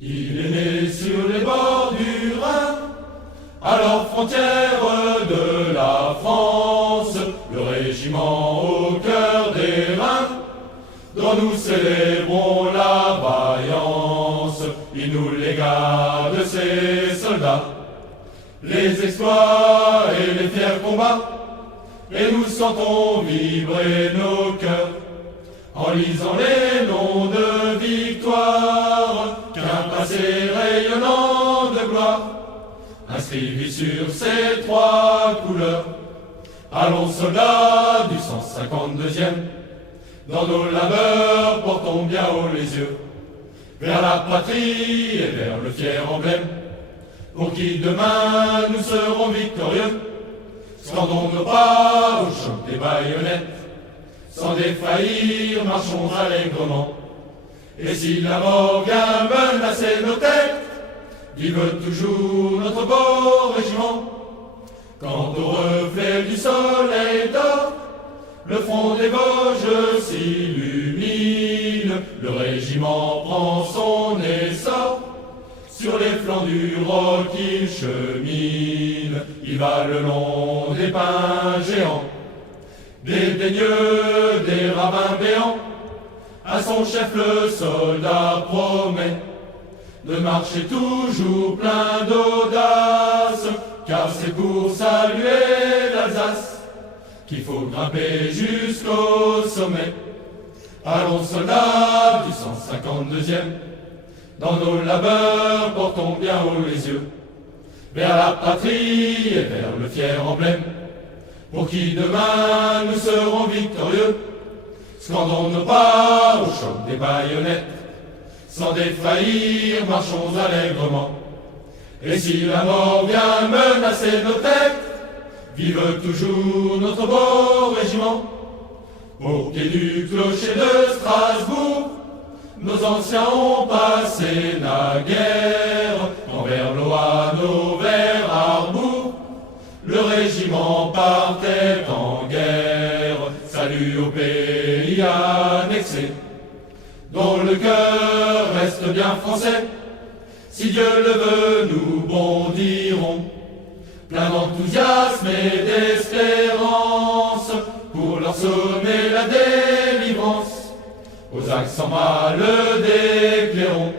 Il est né sur les bords du Rhin, à leurs frontières de la France, le régiment au cœur des reins, dont nous célébrons la vaillance. Il nous légua de ses soldats les exploits et les fiers combats, et nous sentons vibrer nos cœurs en lisant les noms de victoire qu'un passé rayonnant de gloire inscrivit sur ces trois couleurs. Allons soldats du 152e, dans nos labeurs portons bien haut les yeux vers la patrie et vers le fier emblème, pour qui demain nous serons victorieux. Scandons nos pas au choc des baïonnettes, sans défaillir, marchons allègrement. Et si la mort vient menacer nos têtes, vive toujours notre beau régiment. Quand au reflet du soleil d'or, le front des Vosges s'illumine, le régiment prend son essor. Sur les flancs du roc il chemine, il va le long des pins géants, des daigneux, des ravins béants. À son chef le soldat promet de marcher toujours plein d'audace, car c'est pour saluer l'Alsace qu'il faut grimper jusqu'au sommet. Allons soldats du 152e, dans nos labeurs portons bien haut les yeux vers la patrie et vers le fier emblème, pour qui demain nous serons victorieux. Scandons nos pas au choc des baïonnettes, sans défaillir, marchons allègrement. Et si la mort vient menacer nos têtes, vive toujours notre beau régiment. Au pied du clocher de Strasbourg, nos anciens ont passé naguère, quand vers Loano, vers Harbourg, le régiment partait en guerre. Salut au pays annexé, dont le cœur reste bien français. Si Dieu le veut, nous bondirons, plein d'enthousiasme et d'espérance, pour leur sommer la délivrance, aux accents mâles des clairons.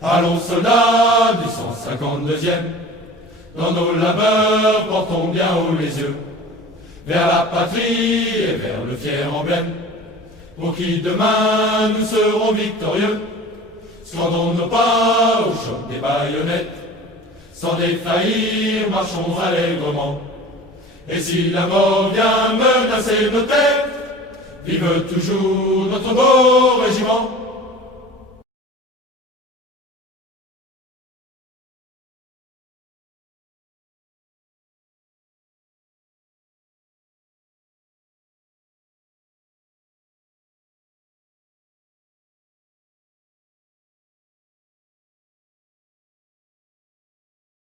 Allons soldats du 152e, dans nos labeurs portons bien haut les yeux vers la patrie et vers le fier emblème, pour qui demain nous serons victorieux. Scandons nos pas au choc des baïonnettes, sans défaillir, marchons allègrement. Et si la mort vient menacer nos têtes, vive toujours notre beau régiment.